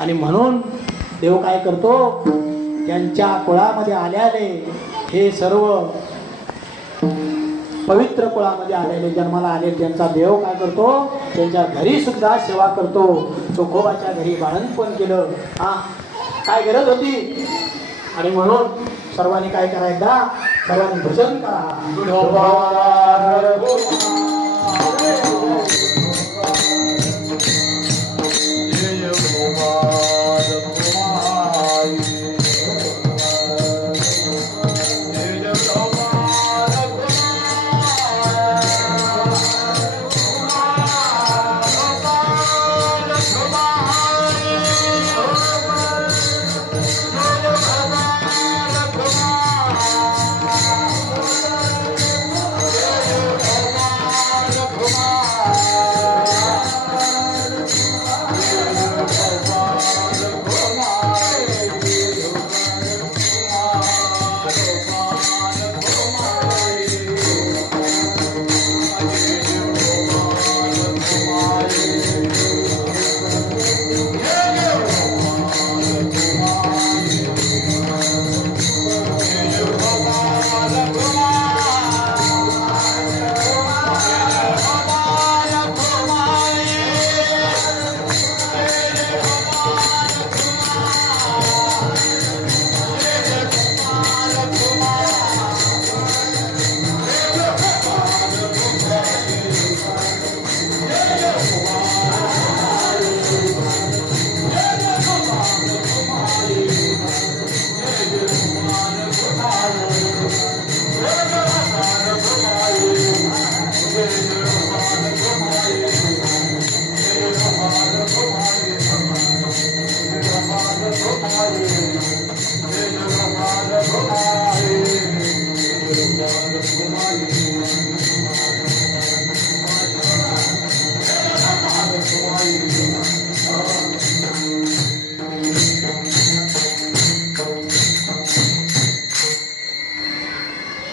आणि म्हणून देव काय करतो, त्यांच्या कुळामध्ये आल्याने हे सर्व पवित्र कुळामध्ये आलेले जन्माला आले त्यांचा देव काय करतो, त्यांच्या घरी सुद्धा सेवा करतो. चोखोबाच्या घरी बाळंतपण केलं. काय गरज होती. आणि म्हणून सर्वांनी काय करायचं, सर्वांनी भजन करा.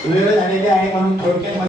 वेळ झालेली आहे म्हणून थोडक्यात